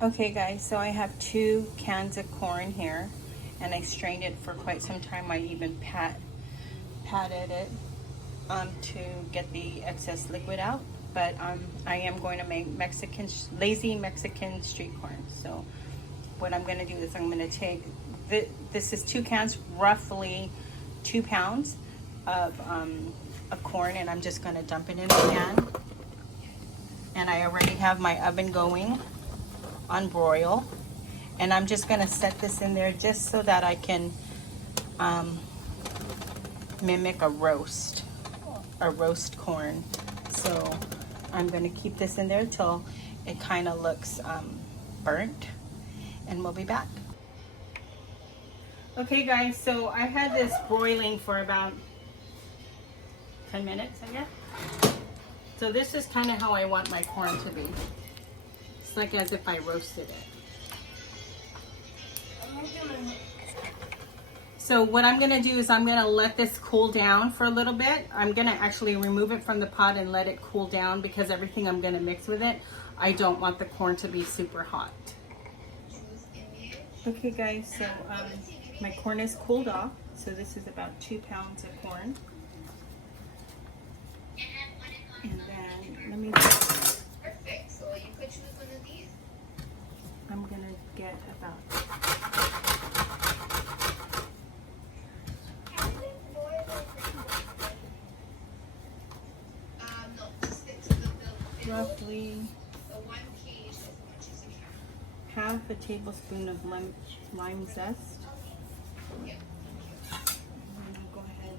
Okay guys, so I have 2 cans of corn here and I strained it for quite some time. I even patted it to get the excess liquid out. But I am going to make lazy Mexican street corn. So what I'm going to do is I'm going to take, this is 2 cans, roughly 2 pounds of corn, and I'm just going to dump it in the pan. And I already have my oven going on broil, and I'm just going to set this in there just so that I can mimic a roast corn. So I'm going to keep this in there till it kind of looks burnt, and we'll be back. Okay guys, so I had this broiling for about 10 minutes, I guess. So this is kind of how I want my corn to be. It's like as if I roasted it. So what I'm going to do is I'm going to let this cool down for a little bit. I'm going to actually remove it from the pot and let it cool down, because everything I'm going to mix with it, I don't want the corn to be super hot. Okay guys, so my corn is cooled off. So this is about 2 pounds of corn. And then let me just, perfect. So you could choose one of these. I'm going to get about roughly half a tablespoon of lime zest. Yep. And I'll go ahead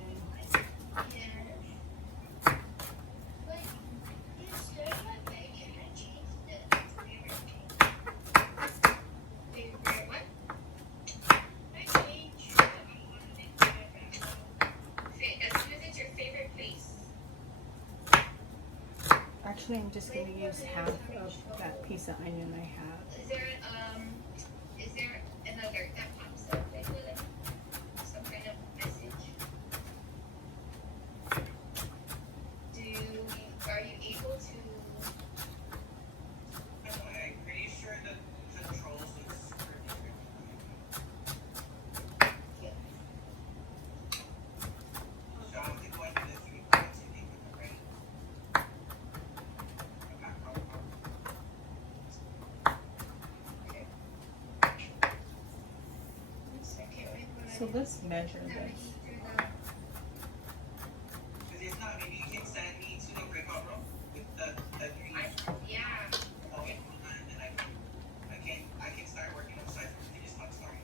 actually, I'm just going to use half of that piece of onion I have. Is there an alert that pops up, like some kind of message? Are you able to? I'm pretty sure the controls is yeah. So I'm going to the 3 points and make it ready. So let's measure this. If not, maybe you can send me to the breakout room with the 3. Yeah. Okay. And then I can start working on the side from the previous story.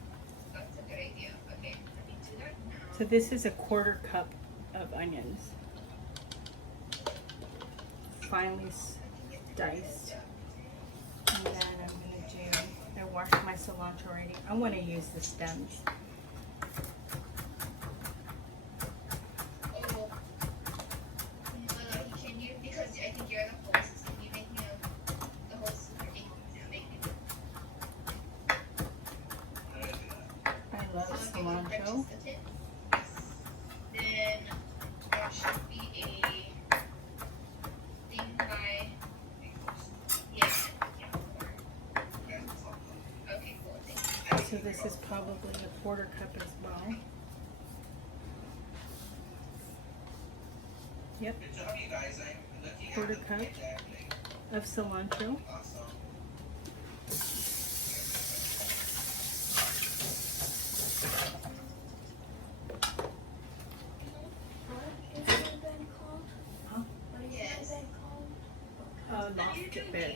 That's a good idea. Okay. Let me do that now. So this is a 1/4 cup of onions, finely diced. And then I'm going to do, I washed my cilantro already. I want to use the stems. Cilantro. Then there should be a thing by okay, cool. So this is probably a 1/4 cup as well. Yep. 1/4 cup of cilantro. Loft bed.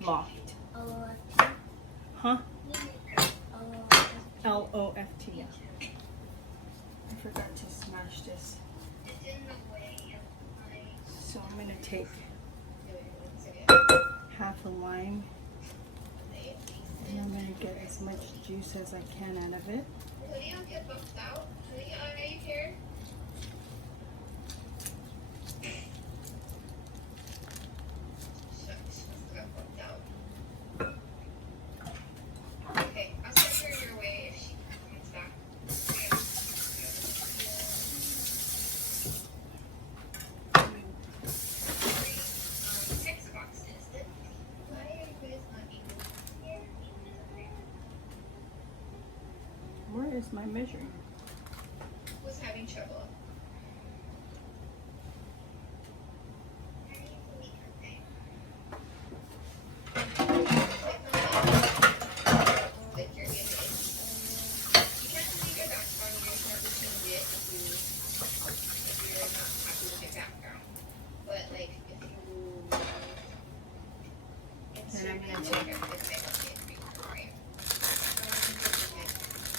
Loft. Huh? L-O-F-T. Yeah. I forgot to smash this. So I'm going to take half a lime, and I'm going to get as much juice as I can out of it. Get booked out. Are you here? Okay, I'll send her your way if she comes back. my measuring? Who's having trouble? Like your image. You can't delete your background. You're not change it if you're not happy with your background. But like if you Then I'm gonna insert take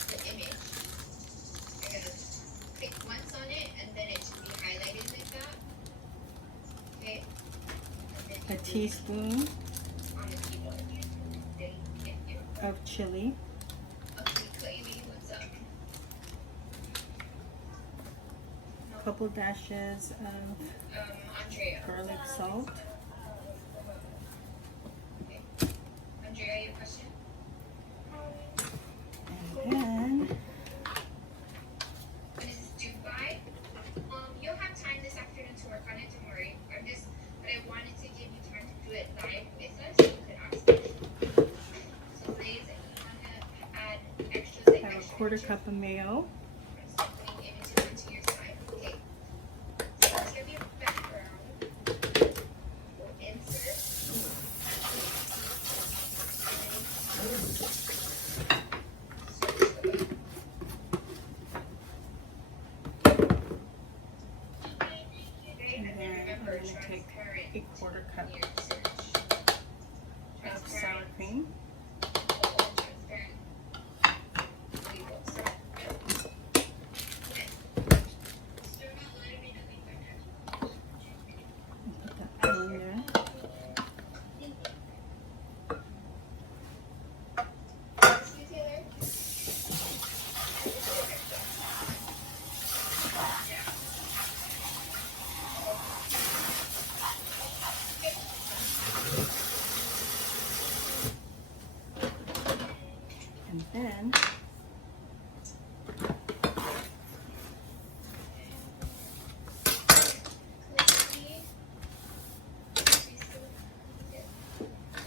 the image. You're gonna click once on it and then it should be highlighted like that. Okay. And then a teaspoon on the keyboard. of chili. Okay, Amy, what's up? A couple dashes of Andrea. garlic salt. Okay. Andrea, your question? And then When is this due by? You'll have time this afternoon to work on it, don't worry. But I wanted to give you time to do it live with us so you could ask questions. So Liz, if you want to add extras like I have a extra quarter pictures, cup of mayo. start putting images onto your side. Okay. So it's going to be a background. We'll insert. And then I'm going to take a quarter cup of sour cream. Put that in there. And then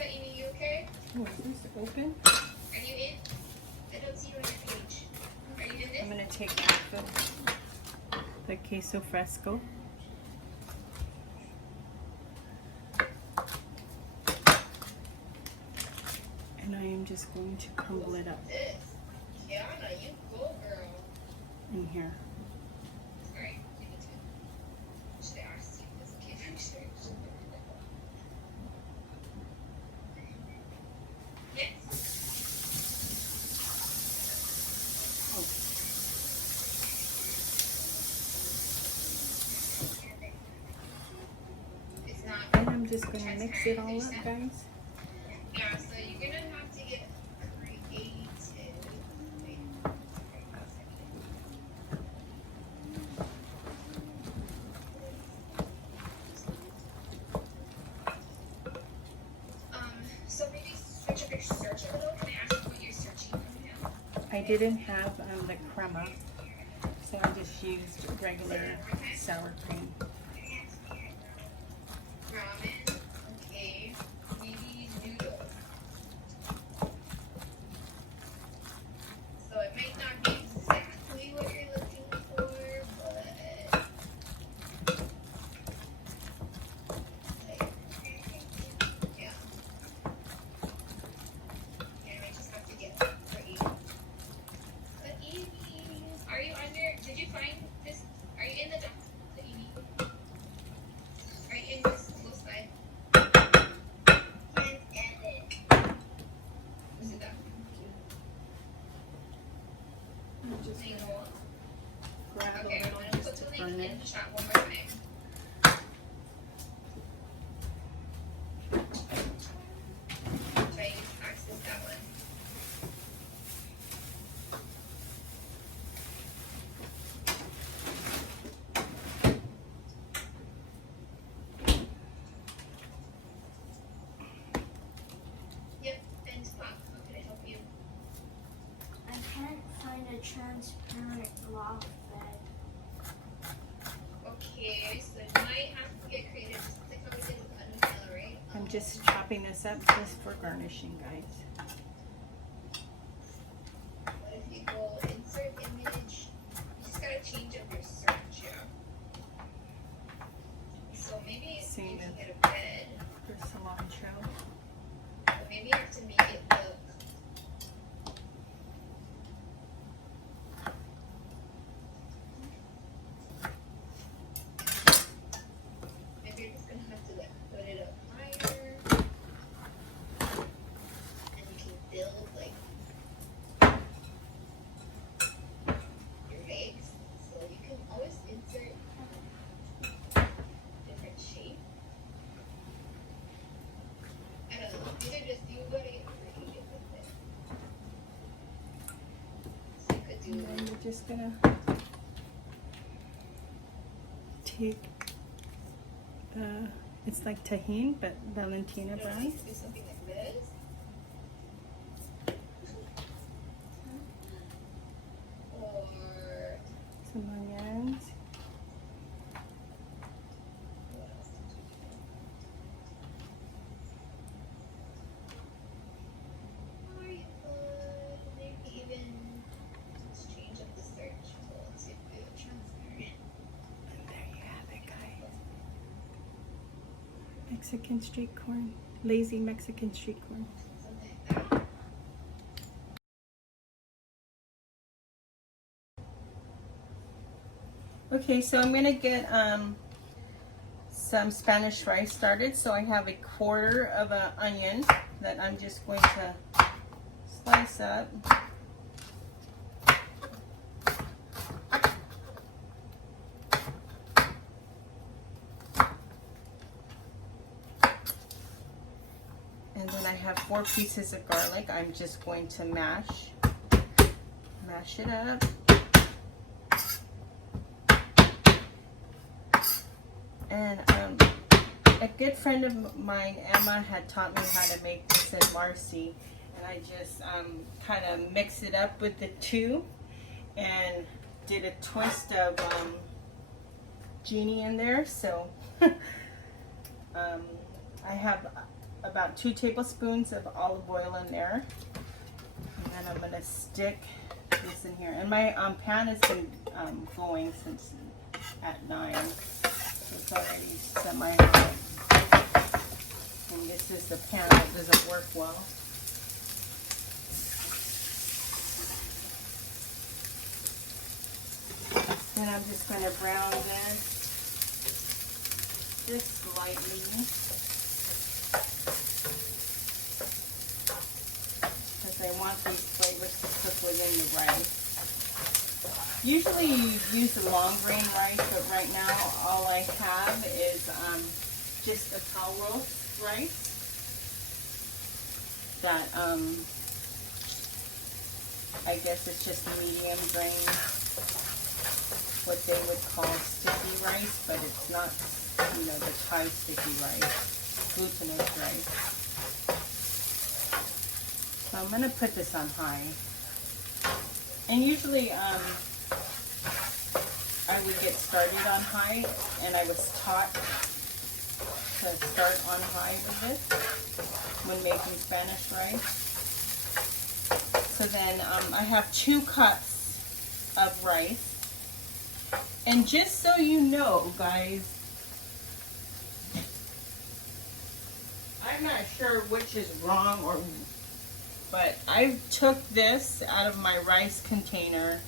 Amy, you okay? oh, is this open? Are you in? I don't see you on your page. Are you in this? I'm going to take half of the queso fresco. And I am just going to crumble it up This. Kiana, you go, girl. in here. Alright, give me two. Should I ask you this kid from church? Yes. It's not. And I'm just going to mix it all up, guys. Yeah, so you're gonna have to get creative. Wait. So maybe switch up your search a little. Can I ask you what you're searching for now? I didn't have the crema, so I just used regular sour cream. Ramen. Okay. Maybe noodles. So it might not be exactly what you're looking for, but yeah. And I just have to get creative. But Evie, are you under? Did you find this? Are you in the doc? The Evie? Are you in this close side? Can't edit. Who's it that? Just Single. grab a Okay, I'm little gonna just put to the burn link it. in the chat one more time. Try to access that one. Yep, and stop. How can I help you? I can't find a transparent block bed. Okay, so you might have to get creative, just like how we did with Anna, right? I'm just chopping this up just for garnishing, guys. What if you go insert we're just gonna take the, it's like tahine, but Valentina brown. Do something like this. Or Some onions. what else did you do? Or you could maybe even just change up the search tool to transparent. And there you have it, guys. Mexican street corn. Lazy Mexican street corn. Something like that. Okay, so I'm gonna get some Spanish rice started. So I have a quarter of an onion that I'm just going to slice up. And then I have 4 pieces of garlic. I'm just going to mash it up. And a good friend of mine, Emma, had taught me how to make this in Marcy. And I just kind of mixed it up with the two and did a twist of genie in there. So I have about 2 tablespoons of olive oil in there. And then I'm going to stick this in here. And my pan has been going since at 9. It's already semi-hot. And this is the pan that doesn't work well. And I'm just going to brown this just slightly. Because I want these flavors to cook within the rice. Usually you use the long grain rice, but right now all I have is just a tall roast rice that I guess it's just a medium grain, what they would call sticky rice, but it's not, you know, the Thai sticky rice, glutinous rice. So I'm gonna put this on high. And usually I would get started on high, and I was taught to start on high with this when making Spanish rice. So then I have 2 cups of rice. And just so you know, guys, I'm not sure which is wrong but I took this out of my rice container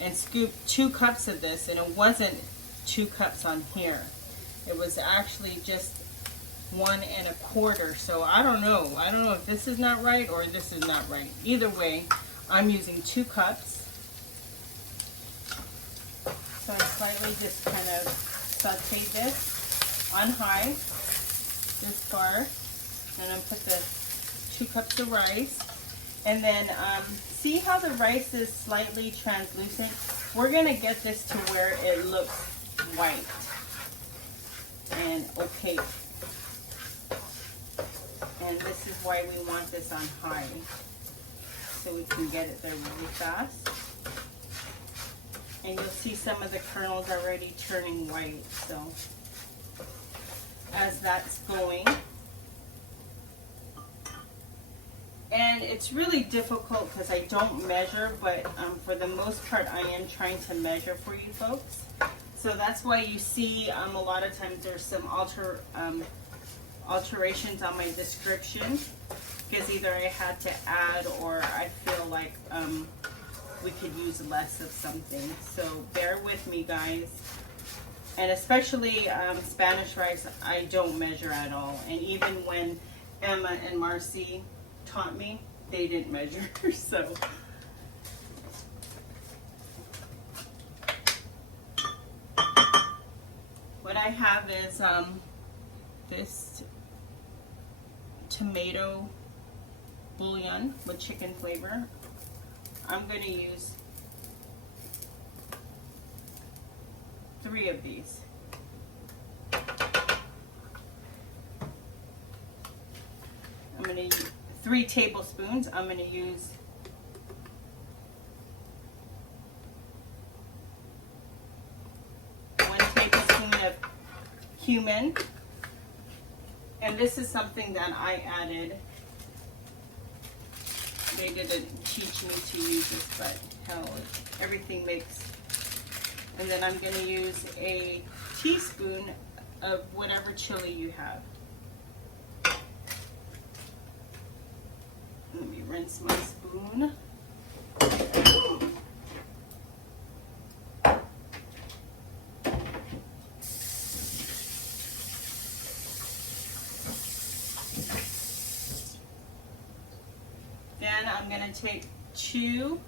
and scooped 2 cups of this, and it wasn't 2 cups on here. It was actually just 1 1/4. So I don't know if this is not right or this is not right. Either way, I'm using 2 cups. So I slightly just kind of saute this on high, this far, and then put the 2 cups of rice. And then see how the rice is slightly translucent? We're going to get this to where it looks white and opaque. And this is why we want this on high, so we can get it there really fast. And you'll see some of the kernels already turning white. So as that's going, and it's really difficult because I don't measure, but for the most part I am trying to measure for you folks. So that's why you see a lot of times there's some alterations on my description, because either I had to add or I feel like we could use less of something. So bear with me, guys. And especially Spanish rice, I don't measure at all. And even when Emma and Marcy taught me, they didn't measure. So what I have is this tomato bouillon with chicken flavor. I'm going to use 3 of these. I'm going to use 3 tablespoons. I'm going to use 1 tablespoon of cumin. And this is something that I added. They didn't teach me to use this, but hell, everything makes. And then I'm going to use a teaspoon of whatever chili you have. Let me rinse my spoon. Then I'm going to take 2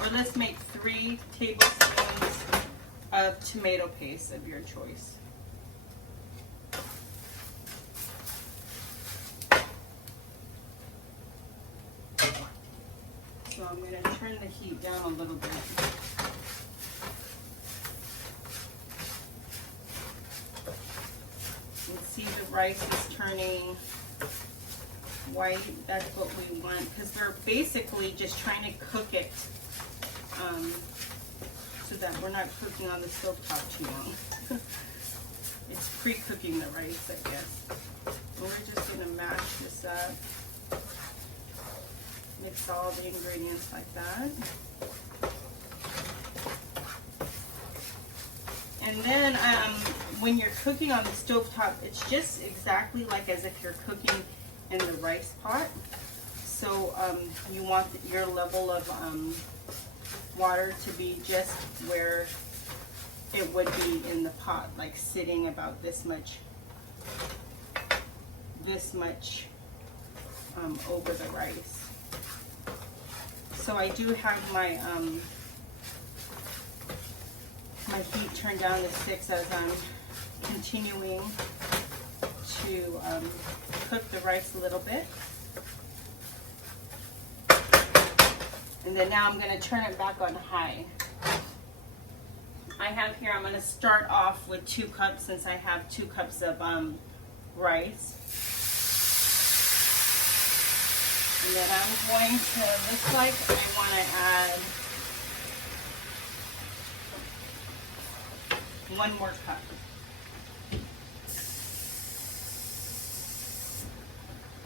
or let's make 3 tablespoons of tomato paste of your choice. So I'm going to turn the heat down a little bit. You can see the rice is turning white. That's what we want, because we're basically just trying to cook it so that we're not cooking on the stovetop too long. It's pre-cooking the rice, I guess. And we're just going to mash this up. Mix all the ingredients like that. And then when you're cooking on the stovetop, it's just exactly like as if you're cooking in the rice pot. So you want your level of water to be just where it would be in the pot, like sitting about this much over the rice. So I do have my my heat turned down to 6 as I'm continuing to cook the rice a little bit. And then now I'm going to turn it back on high. I have here, I'm going to start off with 2 cups since I have 2 cups of rice. And then I'm going to, looks like I want to add 1 more cup.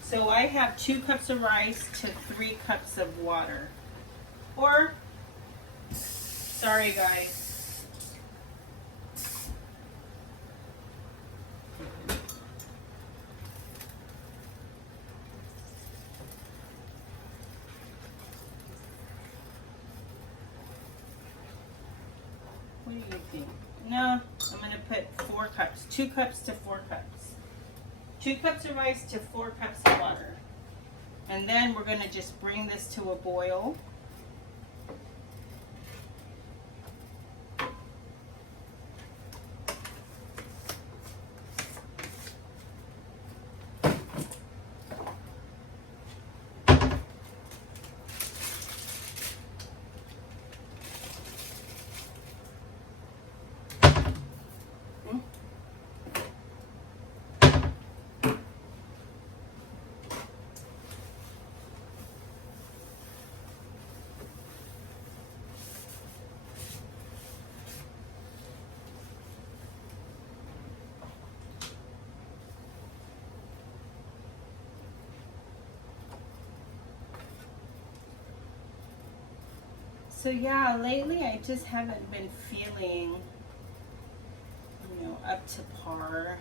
So I have 2 cups of rice to 3 cups of water. Or, sorry guys. What do you think? No, I'm going to put 4 cups. 2 cups to 4 cups. 2 cups of rice to 4 cups of water. And then we're going to just bring this to a boil. So yeah, lately I just haven't been feeling, you know, up to par,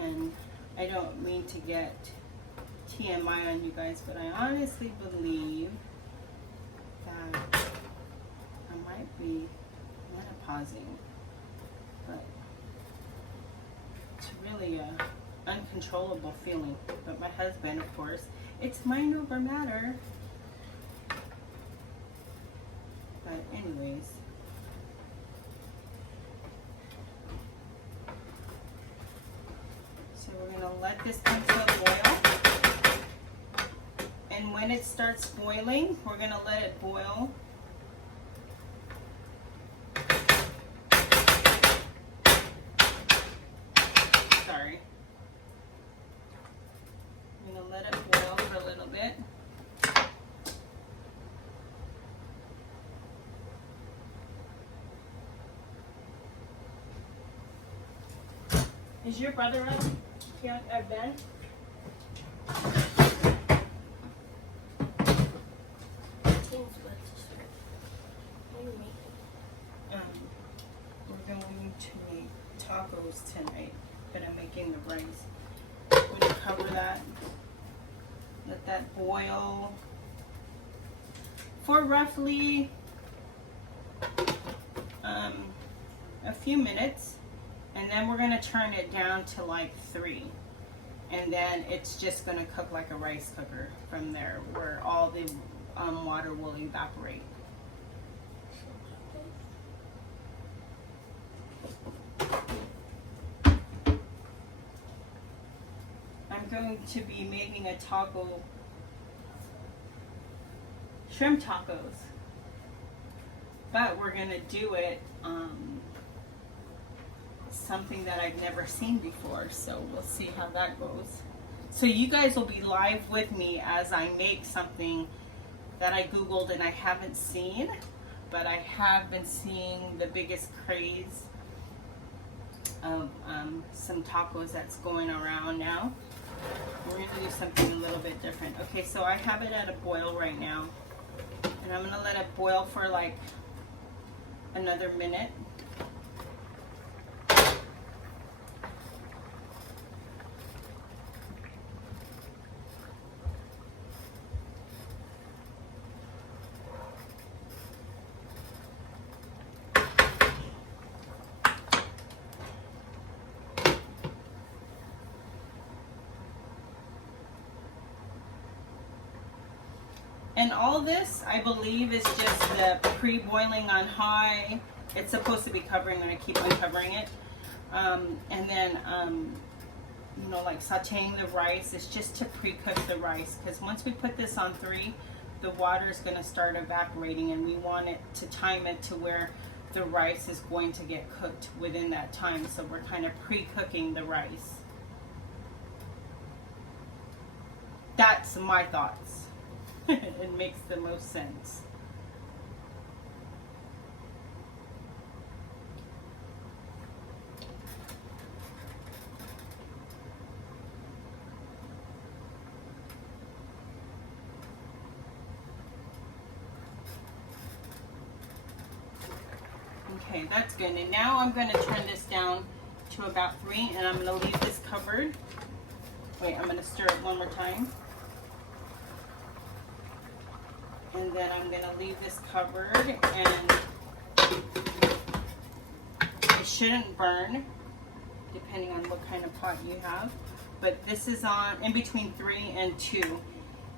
and I don't mean to get TMI on you guys, but I honestly believe that I might be menopausing, but it's really a uncontrollable feeling. But my husband, of course, it's mind over matter. But anyways, so we're going to let this come to a boil. And when it starts boiling, we're gonna let it boil. Sorry. I'm gonna let it boil for a little bit. Is your brother up? Ben? We're going to make tacos tonight, but I'm making the rice. I'm going to cover that, let that boil for roughly a few minutes, and then we're going to turn it down to like 3, and then it's just going to cook like a rice cooker from there, where all the water will evaporate. I'm going to be making a taco, shrimp tacos, but we're going to do it something that I've never seen before, so we'll see how that goes. So you guys will be live with me as I make something that I googled and I haven't seen, but I have been seeing the biggest craze of some tacos that's going around now. We're going to do something a little bit different. Okay, so I have it at a boil right now, and I'm going to let it boil for like another minute. And all this, I believe, is just the pre-boiling on high. It's supposed to be covering, and I keep on covering it. And then, you know, like sauteing the rice. It's just to pre-cook the rice, because once we put this on 3, the water is going to start evaporating, and we want it to time it to where the rice is going to get cooked within that time. So we're kind of pre-cooking the rice. That's my thoughts. It makes the most sense. Okay, that's good. And now I'm going to turn this down to about 3, and I'm going to leave this covered. Wait, I'm going to stir it one more time. And then I'm going to leave this covered, and it shouldn't burn, depending on what kind of pot you have. But this is on in between 3 and 2.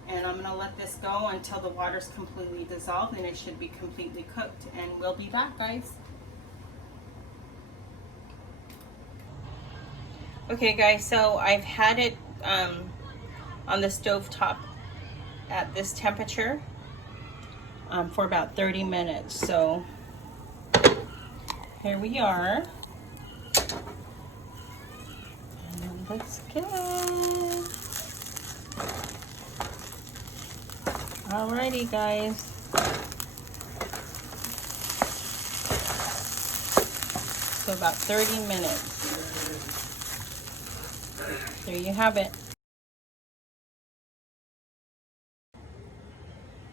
And I'm going to let this go until the water's completely dissolved, and it should be completely cooked. And we'll be back, guys. Okay, guys, so I've had it on the stove top at this temperature for about 30 minutes. So here we are. And it looks good. Alrighty, guys. So about 30 minutes. There you have it.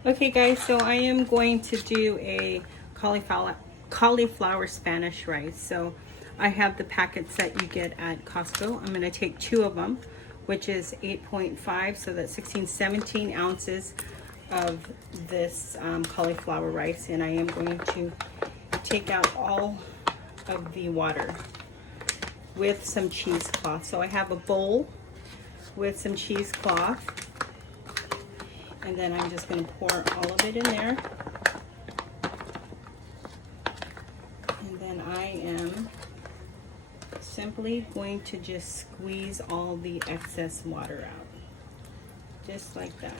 Okay guys, so I am going to do a cauliflower Spanish rice. So I have the packets that you get at Costco. I'm going to take 2 of them, which is 8.5, so that's 17 ounces of this cauliflower rice, and I am going to take out all of the water with some cheesecloth. So I have a bowl with some cheesecloth, and then I'm just going to pour all of it in there. And then I am simply going to just squeeze all the excess water out. Just like that.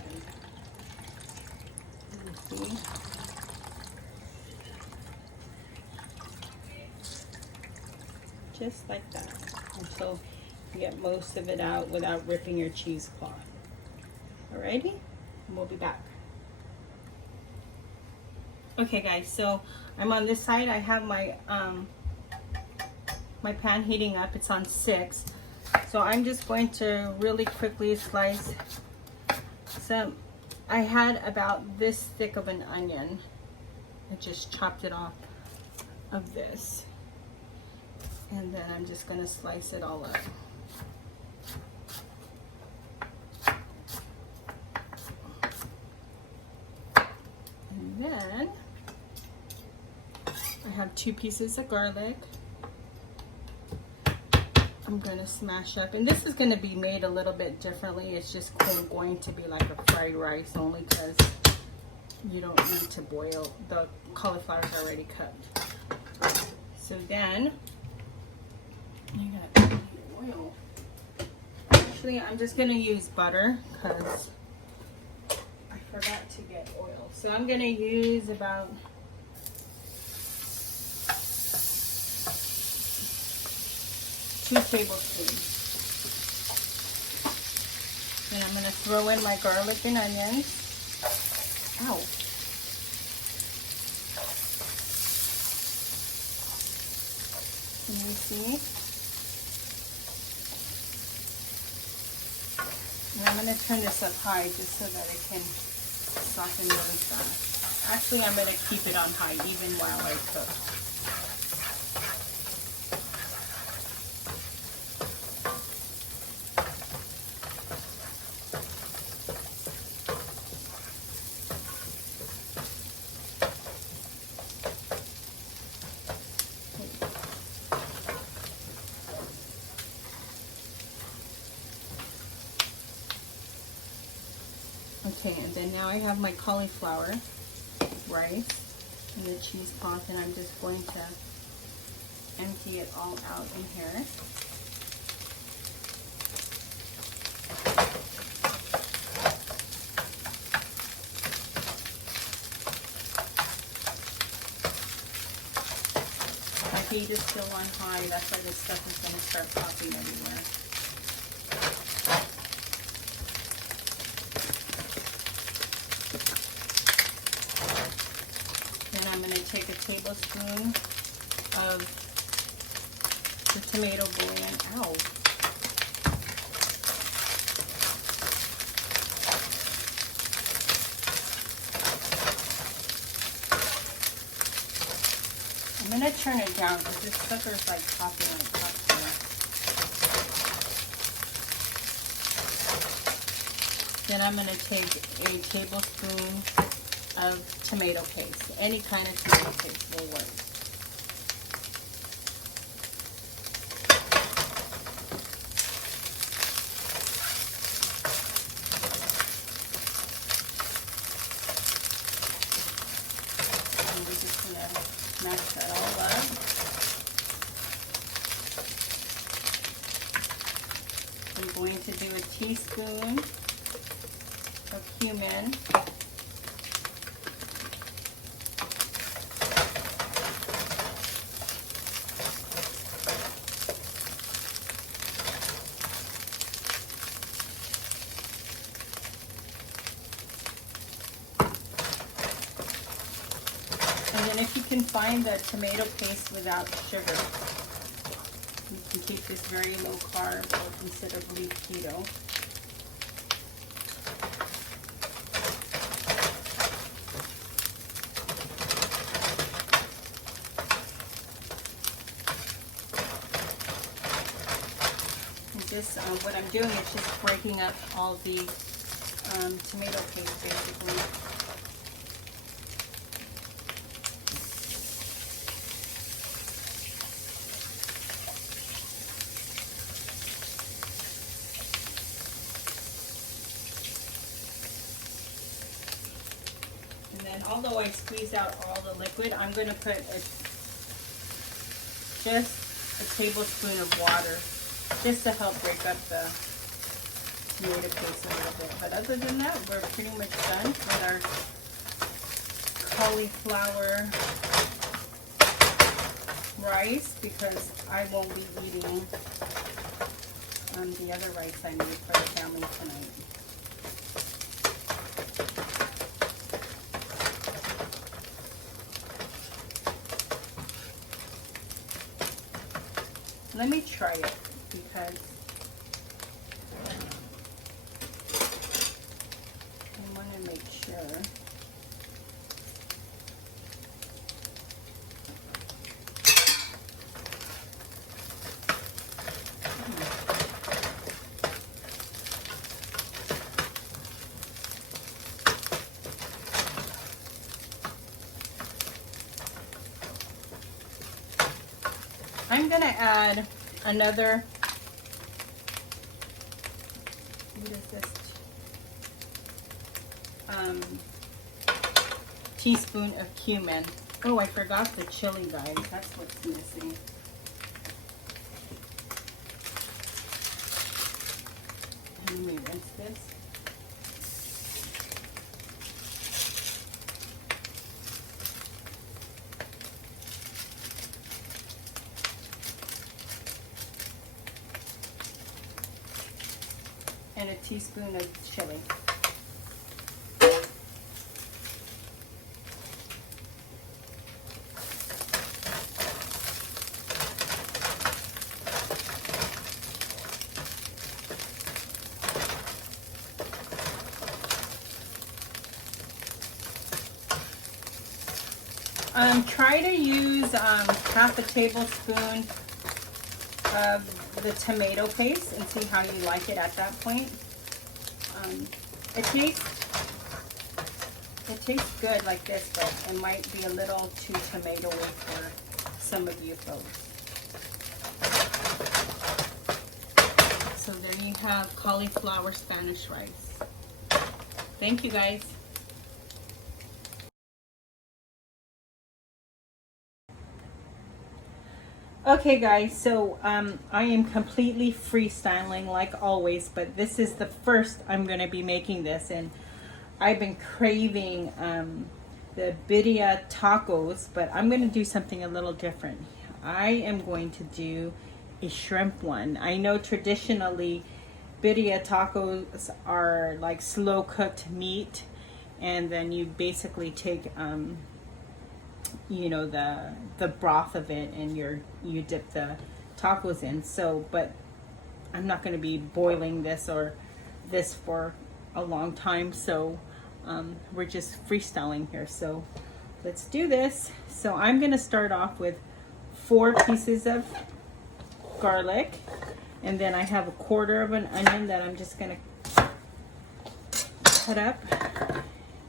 See? Just like that, until you get most of it out without ripping your cheesecloth. Alrighty, and we'll be back. Okay guys, so I'm on this side. I have my my pan heating up. It's on 6. So I'm just going to really quickly slice some. I had about this thick of an onion. I just chopped it off of this. And then I'm just going to slice it all up. And then I have 2 pieces of garlic. I'm going to smash up. And this is going to be made a little bit differently. It's just going to be like a fried rice only because you don't need to boil. The cauliflower is already cooked. So then you're going to put the oil. Actually, I'm just going to use butter because I forgot to get oil. So I'm going to use about 2 tablespoons. And I'm going to throw in my garlic and onions. Ow. Can you see? And I'm going to turn this up high just so that it can soften really fast. Actually, I'm going to keep it on high even while I cook. Okay, and then now I have my cauliflower rice and the cheesecloth, and I'm just going to empty it all out in here. My heat is still on high, that's why this stuff is going to start popping everywhere. I'm going to take a tablespoon of the tomato bouillon. Ow. I'm going to turn it down because this sucker's like popping like popcorn. Then I'm going to take a tablespoon of tomato paste. Any kind of tomato paste will work. And we're just going to mash that all up. I'm going to do a teaspoon of cumin. And then if you can find the tomato paste without sugar, you can keep this very low carb or considerably keto. And just what I'm doing is just breaking up all the tomato paste basically. And although I squeeze out all the liquid, I'm going to put just a tablespoon of water just to help break up the tomato paste a little bit. But other than that, we're pretty much done with our cauliflower rice because I won't be eating the other rice I made for the family tonight. Let me try it because I want to make sure. I'm gonna add another, what is this, teaspoon of cumin. Oh, I forgot the chili, guys. That's what's missing. Let me rinse this. And a teaspoon of chili. Try to use half a tablespoon of the tomato paste and see how you like it at that point. It tastes good like this, but it might be a little too tomatoey for some of you folks. So there you have cauliflower Spanish rice. Thank you, guys. Okay guys, so I am completely freestyling like always, but this is the first I'm going to be making this, and I've been craving the birria tacos, but I'm going to do something a little different. I am going to do a shrimp one. I know traditionally birria tacos are like slow cooked meat, and then you basically take you know, the broth of it, and you dip the tacos in. So, but I'm not going to be boiling this or this for a long time, so we're just freestyling here. So let's do this. So I'm going to start off with 4 pieces of garlic, and then I have a quarter of an onion that I'm just going to cut up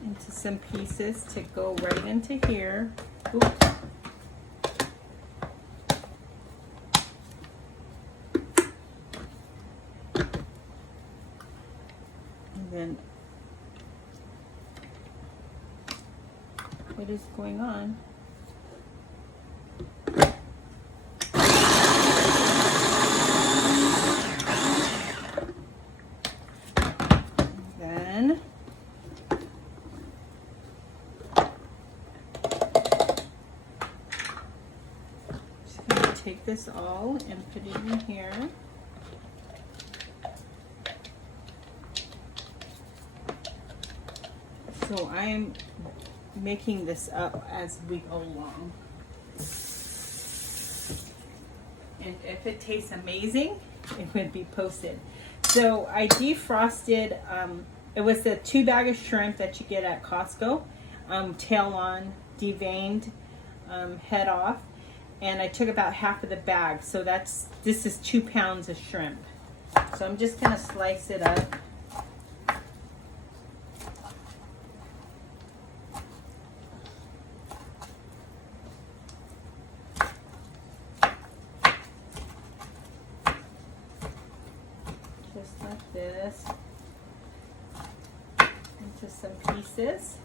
into some pieces to go right into here. Oops. And then, what is going on? Then take this all and put it in here. So I'm making this up as we go along. And if it tastes amazing, it would be posted. So I defrosted, it was the 2 bag of shrimp that you get at Costco, tail on, deveined, head off. And I took about half of the bag, so this is 2 pounds of shrimp. So I'm just gonna slice it up. Just like this, into some pieces.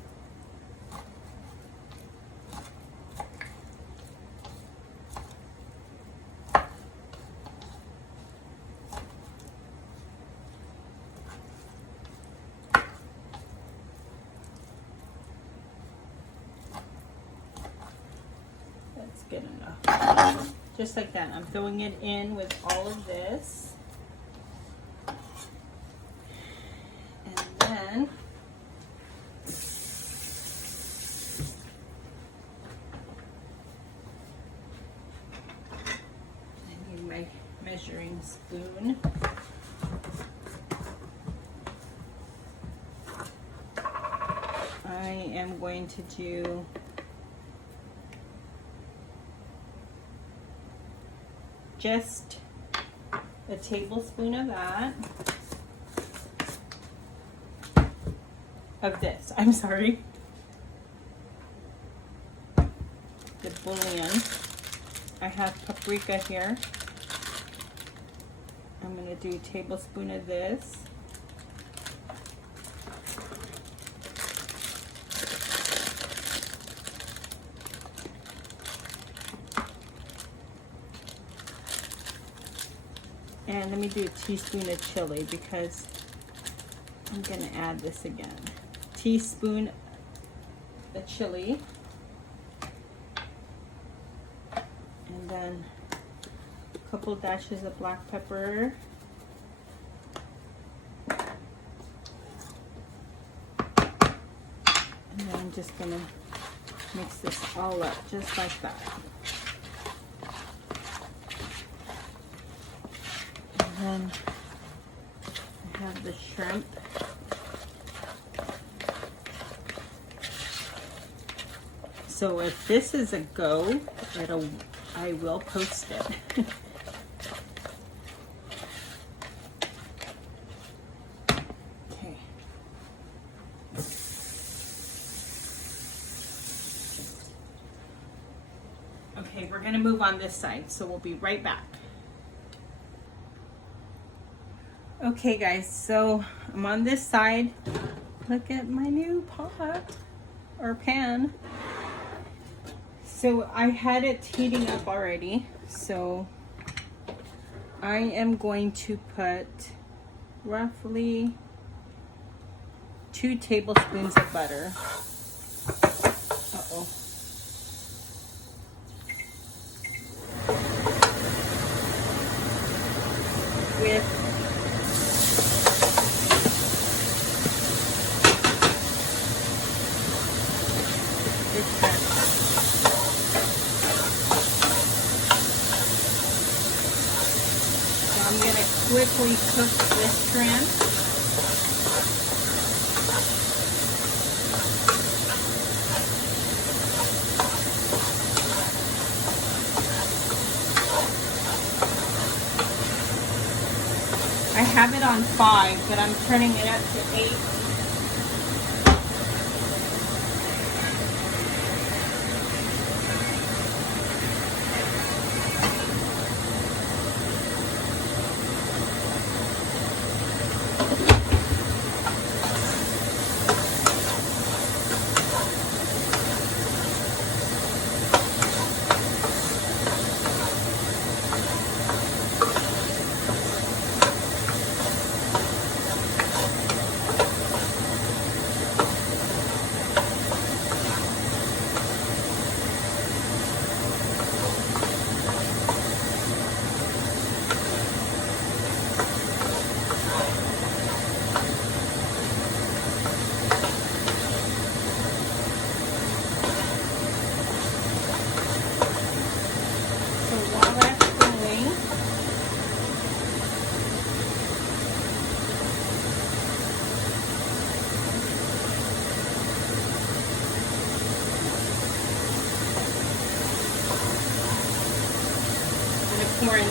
good enough. Just like that. I'm throwing it in with all of this. And then I need my measuring spoon. I am going to do just a tablespoon of that. Of this, I'm sorry. The bouillon. I have paprika here. I'm going to do a tablespoon of this. And let me do a teaspoon of chili because I'm going to add this again. Teaspoon of chili. And then a couple dashes of black pepper. And then I'm just going to mix this all up just like that. And then I have the shrimp. So if this is a go, I will post it. Okay. Okay, we're gonna move on this side, so we'll be right back. Okay guys, so I'm on this side. Look at my new pot or pan. So I had it heating up already. So I am going to put roughly 2 tablespoons of butter. Uh-oh. With this shrimp. So I'm going to quickly cook this shrimp. I have it on 5, but I'm turning it up to 8. Pour in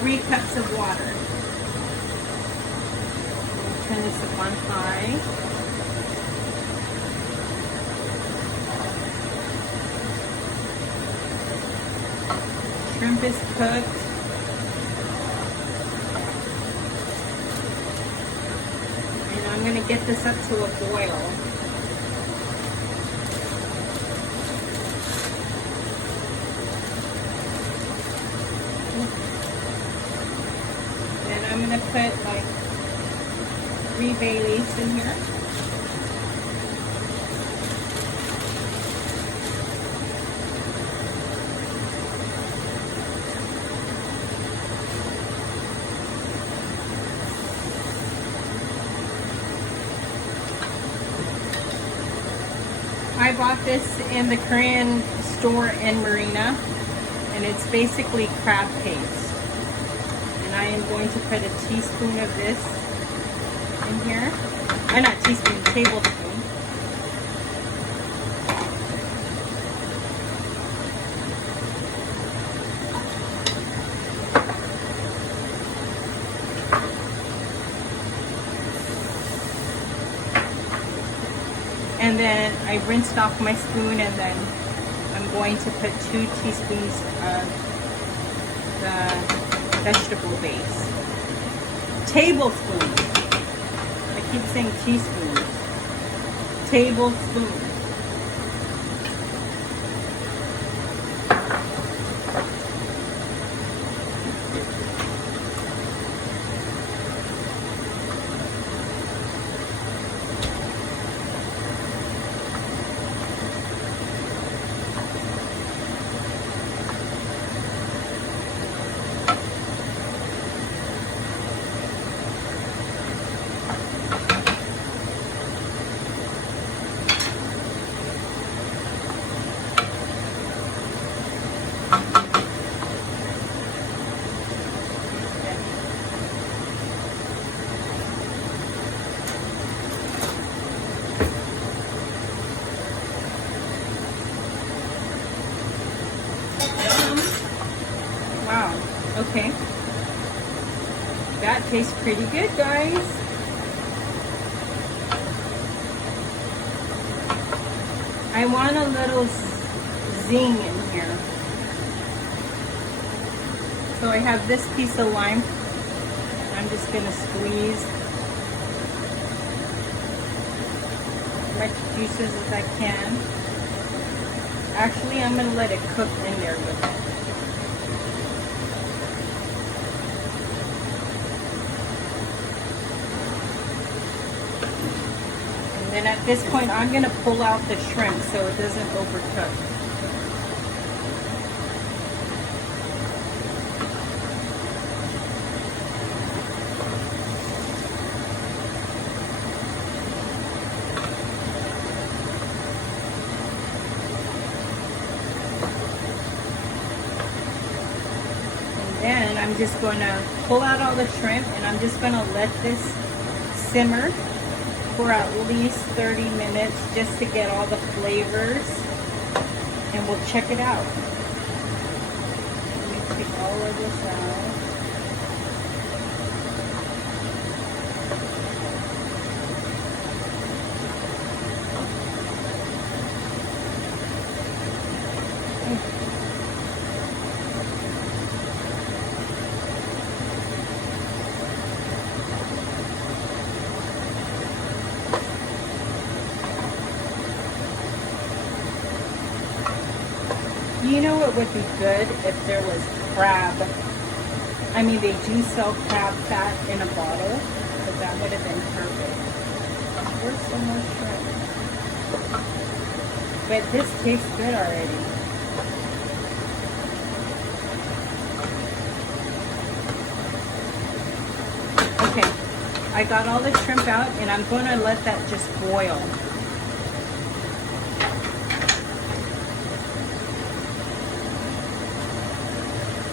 3 cups of water. Turn this up on high. Shrimp is cooked. And I'm going to get this up to a boil. Then I'm going gonna put like 3 bay leaves in here. I bought this in the Korean store in Marina, and it's basically crab paste. And I am going to put a teaspoon of this in here. Not teaspoon, tablespoon. And then I rinsed off my spoon, and then I'm going to put 2 teaspoons of the vegetable base. Tablespoon. I keep saying teaspoon. Tablespoon. Wow, okay. That tastes pretty good, guys. I want a little zing in here. So I have this piece of lime. I'm just gonna squeeze as much juices as I can. Actually, I'm gonna let it cook in there with it. And at this point, I'm going to pull out the shrimp so it doesn't overcook. And then I'm just going to pull out all the shrimp, and I'm just going to let this simmer for at least 30 minutes just to get all the flavors, and we'll check it out. Let me take all of this out. You know what would be good if there was crab. I mean, they do sell crab fat in a bottle, but that would have been perfect. Where's some more shrimp? But this tastes good already. Okay, I got all the shrimp out, and I'm going to let that just boil.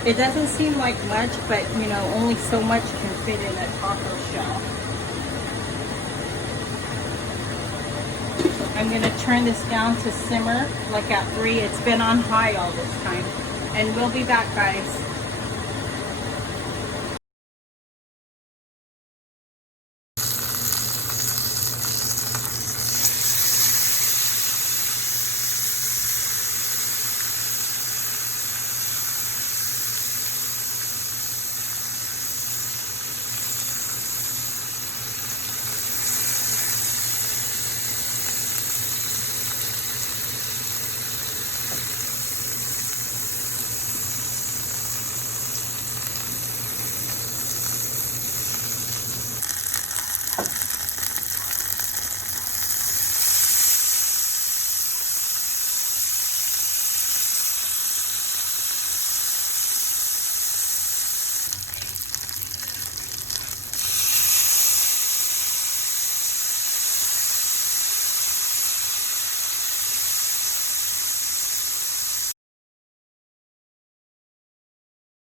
It doesn't seem like much, but you know, only so much can fit in a taco shell. I'm going to turn this down to simmer like at 3. It's been on high all this time. And we'll be back, guys.